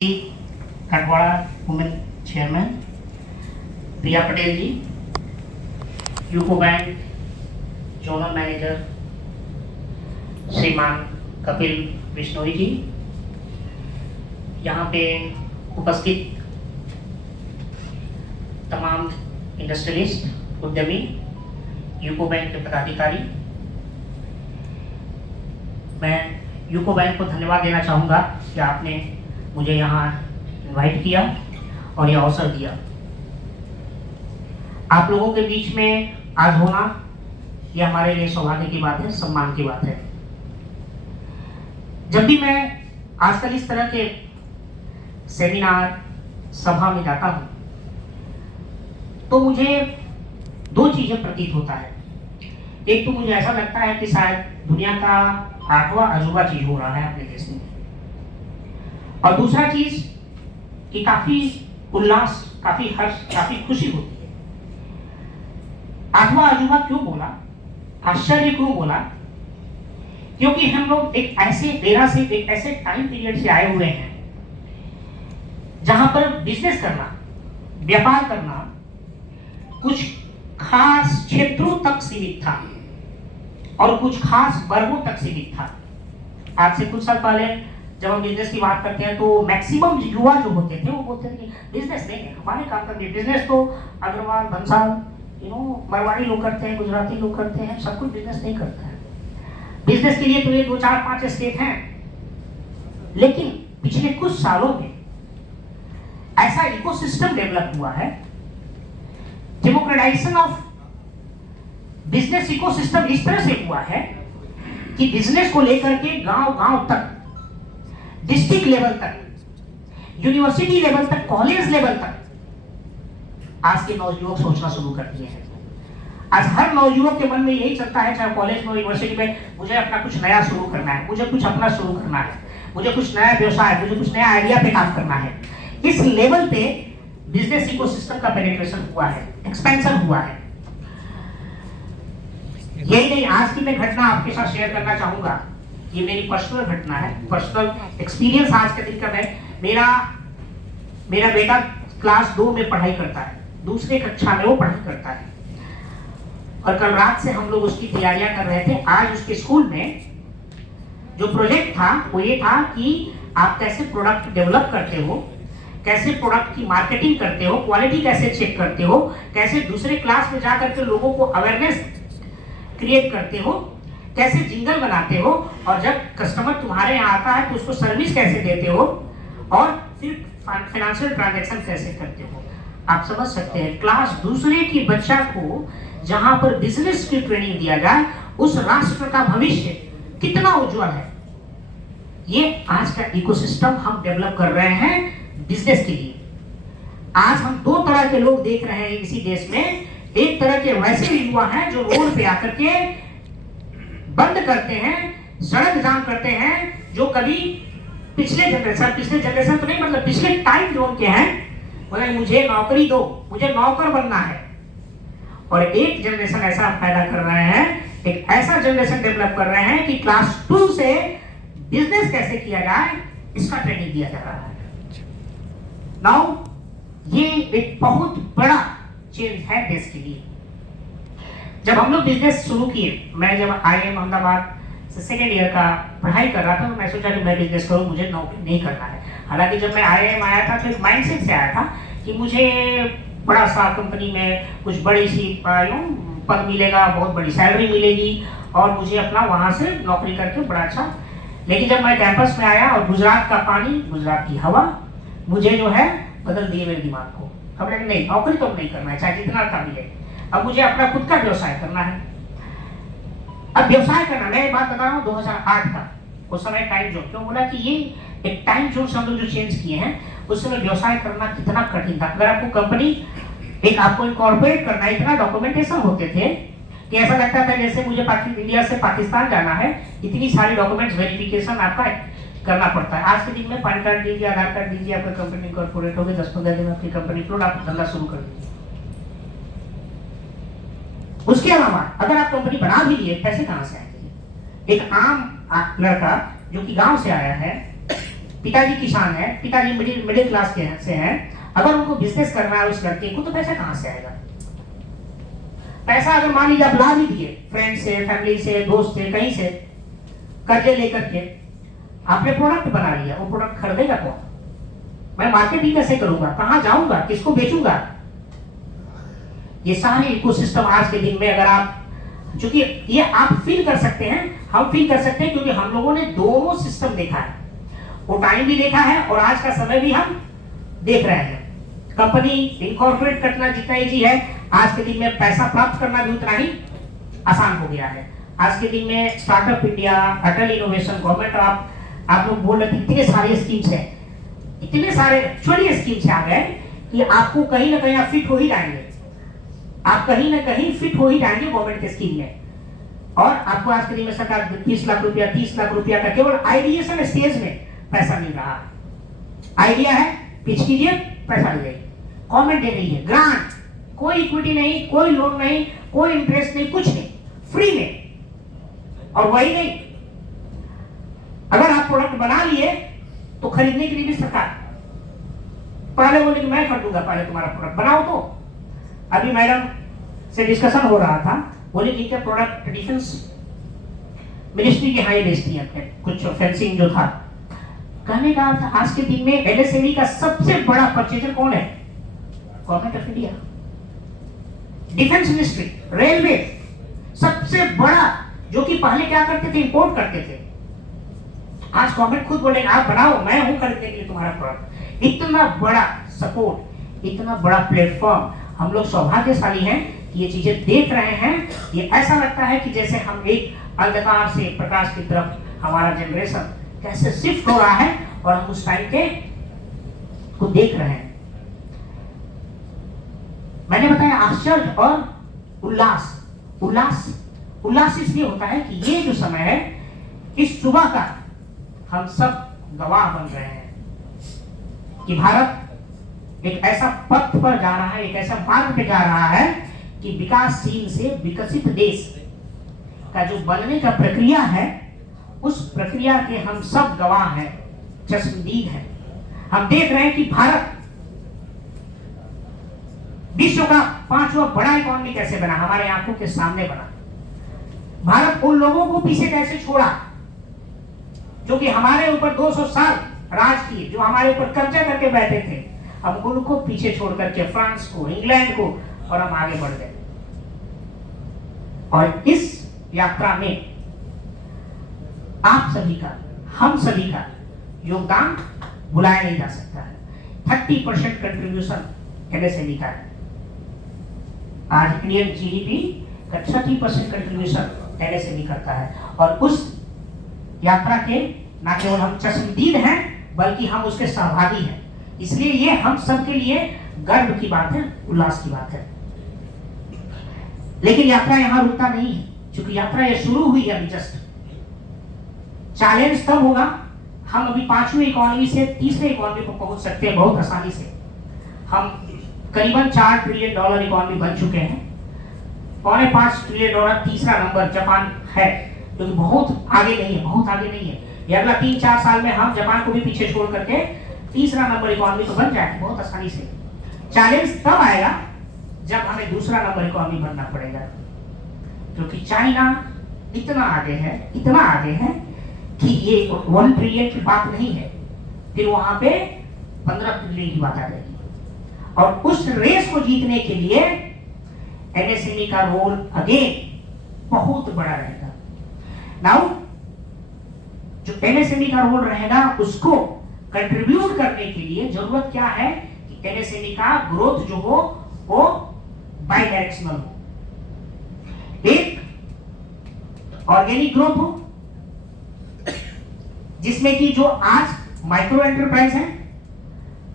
Khatwara women chairman प्रिया पटेल जी, UCO bank zonal manager श्रीमान कपिल बिश्नोई जी, यहाँ पे उपस्थित तमाम इंडस्ट्रियलिस्ट, उद्यमी, यूको बैंक के पदाधिकारी, मैं यूको बैंक को धन्यवाद देना चाहूँगा कि आपने मुझे यहाँ इनवाइट किया और यह अवसर दिया। आप लोगों के बीच में आज होना यह हमारे लिए सौभाग्य की बात है, सम्मान की बात है। जब भी मैं आजकल इस तरह के सेमिनार सभा में जाता हूँ तो मुझे दो चीजें प्रतीत होता है। एक तो मुझे ऐसा लगता है कि शायद दुनिया का 8वां अजूबा चीज हो रहा है अपने देश में, और दूसरा चीज कि काफी उल्लास, काफी हर्ष, काफी खुशी होती है। 8वां अजूबा क्यों बोला, आश्चर्य क्यों बोला? क्योंकि हम लोग एक ऐसे एरा से, एक ऐसे टाइम पीरियड से आए हुए हैं जहां पर बिजनेस करना, व्यापार करना कुछ खास क्षेत्रों तक सीमित था और कुछ खास वर्गों तक सीमित था। आज से कुछ साल पहले जब हम बिजनेस की बात करते हैं तो मैक्सिमम युवा जो होते थे वो बोलते थे कि बिजनेस नहीं है, हमारे काम करनी है। बिजनेस तो अग्रवाल, बंसाल, मरवाड़ी लोग करते हैं, गुजराती लोग करते हैं, सब कुछ बिजनेस नहीं करता है। बिजनेस के लिए तो ये 2, 4, 5 स्टेट हैं। लेकिन पिछले कुछ सालों में ऐसा इकोसिस्टम डेवलप हुआ है, डेमोक्रेटाइजेशन ऑफ बिजनेस इकोसिस्टम इस तरह से हुआ है कि बिजनेस को लेकर के गांव-गांव तक, डिस्ट्रिक्ट लेवल तक, यूनिवर्सिटी लेवल तक, कॉलेज लेवल तक आज के नौजुवक सोचना शुरू कर दिए हैं। आज हर नौजुवक के मन में यही चलता है, चाहे कॉलेज में, यूनिवर्सिटी में, मुझे अपना कुछ नया शुरू करना है, मुझे कुछ अपना शुरू करना है, मुझे कुछ नया व्यवसाय, मुझे कुछ नया आइडिया पे काम करना है। इस लेवल पे बिजनेस इकोसिस्टम का पेनिट्रेशन हुआ है, एक्सपेंशन हुआ है। यही नहीं, आज की मैं घटना आपके साथ शेयर करना चाहूंगा। ये मेरी पर्सनल घटना है, पर्सनल एक्सपीरियंस आज के दिन का है। मेरा बेटा क्लास 2 में पढ़ाई करता है, दूसरे कक्षा में वो पढ़ाई करता है, और कल रात से हम लोग उसकी तैयारियां कर रहे थे। आज उसके स्कूल में जो प्रोजेक्ट था वो ये था कि आप कैसे प्रोडक्ट डेवलप करते हो, कैसे प्रोडक्ट की मार्केटिंग करते हो, क्वालिटी कैसे चेक करते हो, कैसे दूसरे क्लास में जाकर के लोगों को अवेयरनेस क्रिएट करते हो, कैसे जिंगल बनाते हो, और जब कस्टमर तुम्हारे यहाँ आता है तो उसको सर्विस कैसे देते हो, और फिर फाइनेंशियल ट्रांजैक्शन कैसे करते हो। आप समझ सकते हैं, क्लास दूसरे की बच्चा को जहां पर बिजनेस की ट्रेनिंग दिया जाए, उस राष्ट्र का भविष्य कितना उज्जवल है। ये आज का इकोसिस्टम हम डेवलप कर रहे हैं बिजनेस के लिए। आज हम 2 तरह के लोग देख रहे हैं इसी देश में। एक तरह के वैसे युवा हैं जो रोड पे आकर के बंद करते हैं, सड़क जाम करते हैं, जो कभी पिछले जनरेशन तो नहीं, मतलब पिछले टाइम जोन के हैं, बोले मुझे नौकरी दो, मुझे नौकर बनना है। और एक जनरेशन ऐसा पैदा कर रहे हैं, एक ऐसा जनरेशन डेवलप कर रहे हैं कि क्लास 2 से बिजनेस कैसे किया जाए इसका ट्रेनिंग दिया जा रहा है। नाउ ये एक बहुत बड़ा चेंज है देश के लिए। जब हम लोग बिजनेस शुरू किए, मैं जब IIM अहमदाबाद से सेकेंड ईयर का पढ़ाई कर रहा था, तो मैं सोचा कि मैं बिजनेस करूं, मुझे नौकरी नहीं करना है। हालांकि जब मैं IIM आया था तो एक माइंडसेट से आया था कि मुझे बड़ा सा कंपनी में कुछ बड़ी सी पद मिलेगा, बहुत बड़ी सैलरी मिलेगी, और मुझे अपना वहां से नौकरी करके बड़ा अच्छा। लेकिन जब मैं कैंपस में आया और गुजरात का पानी, गुजरात की हवा मुझे जो है बदल दिए मेरे दिमाग को। अब लगे नहीं, नौकरी तो नहीं करना है, चाहे जितना का मिले, अब मुझे अपना खुद का व्यवसाय करना है। अब व्यवसाय करना, मैं एक बात बता रहा हूँ 2008 का, उस समय टाइम जोन, क्यों बोला कि ये एक टाइम जोन से हम लोग जो चेंज किए हैं, उस समय व्यवसाय करना कितना कठिन था। अगर आपको कंपनी एक आपको इनकॉर्पोरेट करना, इतना डॉक्यूमेंटेशन होते थे कि ऐसा लगता था जैसे मुझे इंडिया से पाकिस्तान जाना है, इतनी सारी डॉक्यूमेंट्स वेरिफिकेशन आपका करना पड़ता है। आज के दिन में पैन कार्ड दीजिए, आधार कार्ड दीजिए, आपका कंपनी इनकॉर्पोरेट हो गई, 10-15 दिन में आपकी कंपनी फ्लोट, आप धंधा शुरू कर दीजिए। उसके अलावा अगर आप कंपनी बना भी लिए, पैसे कहां से आएंगे? एक आम लड़का जो कि गांव से आया है, पिताजी किसान है, पिताजी मिडिल क्लास के से हैं, अगर उनको बिजनेस करना है उस लड़के को, तो पैसा कहां से आएगा? पैसा अगर मान लीजिए आप ला भी दिए फ्रेंड से, फैमिली से, दोस्त से, कहीं से कर्जे लेकर के, आपने प्रोडक्ट बना लिया, वो प्रोडक्ट खरीदेगा कौन? मैं मार्केटिंग कैसे करूंगा, कहां जाऊंगा, किसको बेचूंगा? ये सारे इकोसिस्टम आज के दिन में अगर आप, क्योंकि ये आप फील कर सकते हैं, हम फील कर सकते हैं, क्योंकि हम लोगों ने दोनों सिस्टम देखा है, वो टाइम भी देखा है और आज का समय भी हम देख रहे हैं। कंपनी इनकॉर्पोरेट करना जितना इजी है, आज के दिन में पैसा प्राप्त करना भी उतना ही आसान हो गया है। आज के दिन में स्टार्टअप इंडिया, अटल इनोवेशन, गवर्नमेंट आप लोग बोल रहे थे इतने सारे स्कीम्स हैं, इतने सारे एक्चुअली स्कीम्स आ गए कि आपको कहीं ना कहीं आप फिट हो ही जाएंगे, आप कहीं ना कहीं फिट हो ही जाएंगे गवर्नमेंट के स्कीम में। और आपको आज के दिन में सरकार 20 लाख रुपया, 30 लाख रुपया का केवल आइडिएशन स्टेज में पैसा मिल रहा है। आइडिया है, पिच कीजिए, पैसा मिल जाएगी, गवर्नमेंट दे रही है, ग्रांट, कोई इक्विटी नहीं, कोई लोन नहीं, कोई इंटरेस्ट नहीं, कुछ नहीं, फ्री में। और वही नहीं, अगर आप प्रोडक्ट बना लिए तो खरीदने के लिए भी सरकार, पहले बोले कि मैं खरीदूंगा, पहले तुम्हारा प्रोडक्ट बनाओ। तो अभी मैडम से डिस्कशन हो रहा था, बोले कि क्या प्रोडक्ट डिफेंस मिनिस्ट्री के हाई बेचती है, कुछ फेंसिंग जो था। कहने का अर्थ आज के दिन में एलएसएमई का सबसे बड़ा परचेजर कौन है? Government of India, defence ministry, railway सबसे बड़ा, जो कि पहले क्या करते थे, इंपोर्ट करते थे। आज गवर्नमेंट खुद बोलेगा आप बनाओ, मैं हूं खरीदने के लिए तुम्हारा प्रोडक्ट। इतना बड़ा सपोर्ट, इतना बड़ा प्लेटफॉर्म, हम लोग सौभाग्यशाली हैं कि ये चीजें देख रहे हैं। ये ऐसा लगता है कि जैसे हम एक अंधकार से प्रकाश की तरफ, हमारा जनरेशन कैसे शिफ्ट हो रहा है और हम उस टाइम के को देख रहे हैं। मैंने बताया आश्चर्य और उल्लास। उल्लास इसलिए होता है कि ये जो समय है, इस सुबह का हम सब गवाह बन रहे हैं कि भारत एक ऐसा पथ पर जा रहा है, एक ऐसा मार्ग पे जा रहा है कि विकासशील से विकसित देश का जो बनने का प्रक्रिया है, उस प्रक्रिया के हम सब गवाह हैं, चश्मदीद हैं। हम देख रहे हैं कि भारत विश्व का 5वां बड़ा इकोनॉमी कैसे बना, हमारे आंखों के सामने बना। भारत उन लोगों को पीछे कैसे छोड़ा जो कि हमारे ऊपर 200 साल राज किए, जो हमारे ऊपर कब्जा करके बैठे थे, हम उनको पीछे छोड़ करके फ्रांस को, इंग्लैंड को, और हम आगे बढ़ गए। और इस यात्रा में आप सभी का, हम सभी का योगदान भुलाया नहीं जा सकता है। 30% कंट्रीब्यूशन एमएसएमई का है। आज इंडियन जीडीपी का 30% कंट्रीब्यूशन एमएसएमई करता है। और उस यात्रा के ना केवल हम चश्मदीद हैं, बल्कि हम उसके सहभागी हैं। इसलिए ये हम सबके लिए गर्व की बात है, उल्लास की बात है। लेकिन यात्रा यहां रुकता नहीं है, क्योंकि यात्रा ये शुरू हुई है अभी जस्ट। चैलेंज तब होगा, हम अभी 5वीं इकोनॉमी से 3रे इकोनॉमी पर पहुंच सकते हैं बहुत आसानी से। हम करीबन $4 ट्रिलियन इकोनॉमी बन चुके हैं। $5.25 ट्रिलियन तीसरा नंबर जापान है, जो कि बहुत आगे नहीं है, बहुत आगे नहीं है। ये अगला 3-4 साल में हम जापान को भी पीछे छोड़ करके तीसरा नंबर इकोनॉमी तो बन जाएगी बहुत आसानी से। चैलेंज तब आएगा जब हमें दूसरा नंबर इकोनॉमी बनना पड़ेगा, क्योंकि चाइना इतना आगे है, इतना आगे है कि ये 1 ट्रिलियन की बात नहीं है, फिर वहां पे 15 ट्रिलियन की बात आ जाएगी। और उस रेस को जीतने के लिए एमएसएमई का रोल अगेन बहुत बड़ा रहेगा। नाउ जो एमएसएमई का रोल रहेगा, उसको कंट्रीब्यूट करने के लिए जरूरत क्या है कि एमएसएमई का ग्रोथ जो हो वो बाई डायरेक्शनल हो। एक ऑर्गेनिक ग्रोथ हो, जिसमें कि जो आज माइक्रो एंटरप्राइज है,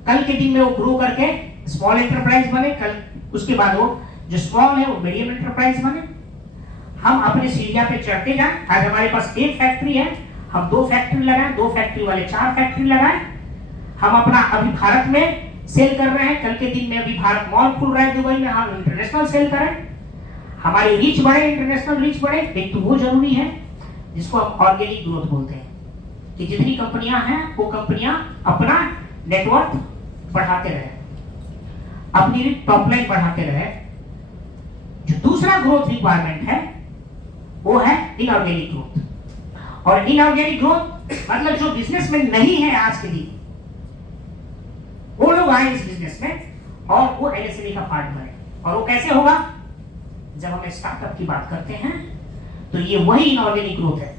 कल के दिन में वो ग्रो करके स्मॉल एंटरप्राइज बने, कल उसके बाद वो जो स्मॉल है वो मीडियम एंटरप्राइज बने। हम अपने सीढ़ियां पे चढ़ते जाएं। आज हमारे पास 1 फैक्ट्री है, हम 2 फैक्ट्री लगाएं, 2 फैक्ट्री वाले 4 फैक्ट्री लगाएं। हम अपना अभी भारत में सेल कर रहे हैं, कल के दिन में अभी भारत मॉल खुल रहा है दुबई में, हम इंटरनेशनल सेल करें, हमारी रीच बढ़े, इंटरनेशनल रीच बढ़े। एक तो वो जरूरी है जिसको हम ऑर्गेनिक ग्रोथ बोलते हैं। कि जितनी कंपनियां हैं वो कंपनियां अपना नेटवर्क बढ़ाते रहे, अपनी टॉप लाइन बढ़ाते रहे। जो दूसरा ग्रोथ रिक्वायरमेंट है वो है इनऑर्गेनिक ग्रोथ। और इनऑर्गेनिक ग्रोथ मतलब जो बिजनेस में नहीं है आज के दिन, वो लोग आए इस बिजनेस में और वो एमएसएमई का पार्ट बने। और वो कैसे होगा? जब हम स्टार्टअप की बात करते हैं तो ये वही इनऑर्गेनिक ग्रोथ है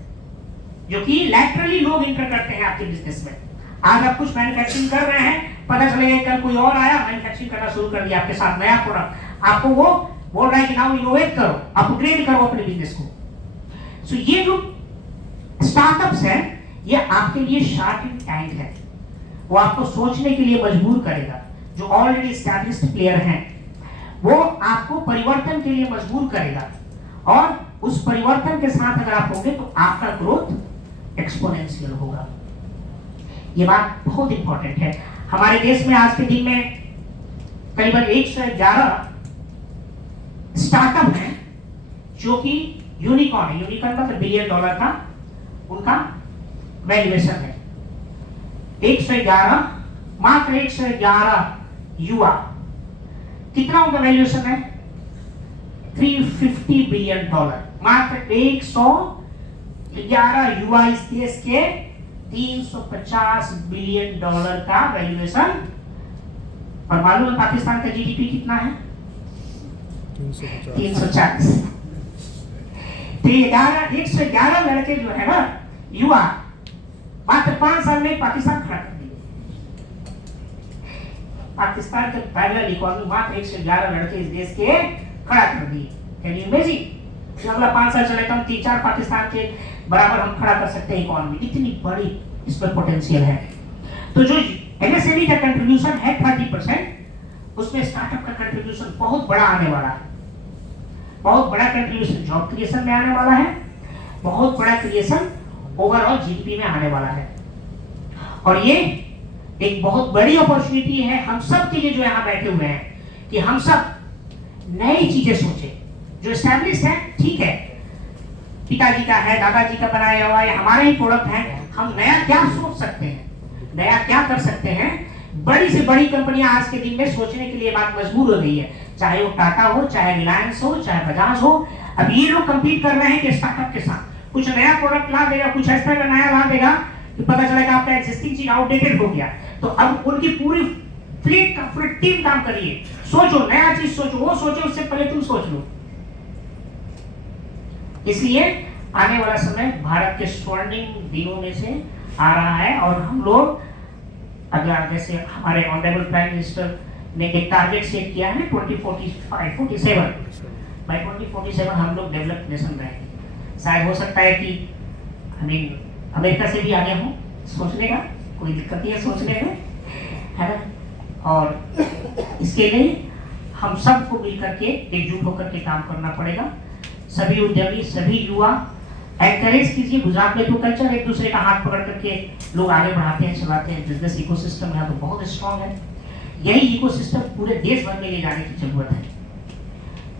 जो कि लैटरली लोग इंटर करते हैं आपके बिजनेस में। आज आप कुछ मैन्युफैक्चरिंग कर रहे हैं, पता चलेगा कल कोई और आया, मैन्युफैक्चरिंग करना शुरू कर दिया आपके साथ नया प्रोडक्ट, आपको वो बोल रहा है कि नाउ इनोवेट करो, अपग्रेड करो अपने बिजनेस को। सो ये जो स्टार्टअप्स है ये आपके लिए शार्पिंग टैंक है, वो आपको सोचने के लिए मजबूर करेगा। जो ऑलरेडी एस्टैब्लिश्ड प्लेयर हैं वो आपको परिवर्तन के लिए मजबूर करेगा, और उस परिवर्तन के साथ अगर आप होंगे तो आपका ग्रोथ एक्सपोनेंशियल होगा। ये बात बहुत इंपॉर्टेंट है। हमारे देश में आज के दिन में करीबन 111 स्टार्टअप हैं जो कि यूनिकॉर्न है। यूनिकॉर्न मतलब बिलियन डॉलर का उनका वैल्यूएशन है। 111, मात्र 111 युवा, कितना उनका वैल्यूएशन है? 350 बिलियन डॉलर। मात्र 111 युवा इस देश के 350 बिलियन डॉलर का वैल्यूएशन। और मालूम है पाकिस्तान का जीडीपी कितना है? 340। तो 111 लड़के जो है ना युवा, मात्र 5 साल में पाकिस्तान खड़ा कर दिए। पाकिस्तान के पैरेलल इकोनॉमी मात्र 111 लड़के इस देश के खड़ा कर दिए। Can you imagine? अगला 5 साल चले तो हम 3-4 पाकिस्तान के बराबर हम खड़ा कर सकते हैं इकोनॉमी। इतनी बड़ी इस पर पोटेंशियल है। तो जो एमएसएमई का कंट्रीब्यूशन है 30%, उसमें स्टार्टअप का कंट्रीब्यूशन बहुत बड़ा आने वाला है। बहुत बड़ा कंट्रीब्यूशन जॉब क्रिएशन में आने वाला है, बहुत बड़ा क्रिएशन ओवरऑल जीडीपी में आने वाला है। और ये एक बहुत बड़ी अपॉर्चुनिटी है हम सब के लिए जो यहाँ बैठे हुए हैं, कि हम सब नई चीजें सोचें। जो एस्टैब्लिश है ठीक है, पिताजी का है, दादाजी का बनाया हुआ है, हमारे ही प्रोडक्ट है, हम नया क्या सोच सकते हैं, नया क्या कर सकते हैं। बड़ी से बड़ी कंपनियां आज के दिन में सोचने के लिए बात मजबूर हो गई है, चाहे वो टाटा हो, चाहे रिलायंस हो, चाहे बजाज हो। अब ये लोग कंपीट कर रहे हैं कि स्टार्टअप के साथ कुछ नया प्रोडक्ट ला देगा, कुछ ऐसा नया ला देगा कि पता चलेगा आपका एग्जिस्टिंग चीज आउटडेटेड हो गया। तो अब उनकी पूरी फ्लीट का पूरी टीम काम कर रही है, सोचो नया चीज सोचो, वो सोचो उससे पहले तुम सोच लो। इसलिए आने वाला समय भारत के स्वर्णिम दिनों में से आ रहा है। और हम लोग अगला, जैसे हमारे ऑनरेबल प्राइम मिनिस्टर ने एक टारगेट सेट किया है 2047 बाय 2047 हम लोग डेवलप्ड नेशन रहेंगे। शायद हो सकता है कि अमेरिका से भी आगे हो सोचने का, कोई दिक्कत नहीं है सोचने में, है ना। और इसके लिए हम सबको मिलकर के एकजुट होकर के काम करना पड़ेगा। सभी उद्यमी, सभी युवा एनकरेज कीजिए। गुजरात में तो कल्चर एक दूसरे का हाथ पकड़ करके लोग आगे बढ़ाते हैं, चलाते हैं। बिजनेस इकोसिस्टम यहाँ तो बहुत स्ट्रॉन्ग है। यही इकोसिस्टम पूरे देश भर में ले जाने की जरूरत है।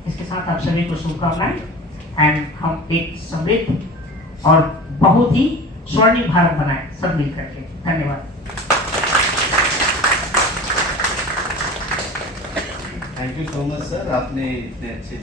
इसके साथ आप सभी को शुभकामनाएं, एंड हम एक समृद्ध और बहुत ही स्वर्णिम भारत बनाएं सब मिलकर के। धन्यवाद। Thank you so much sir, आपने इतने अच्छे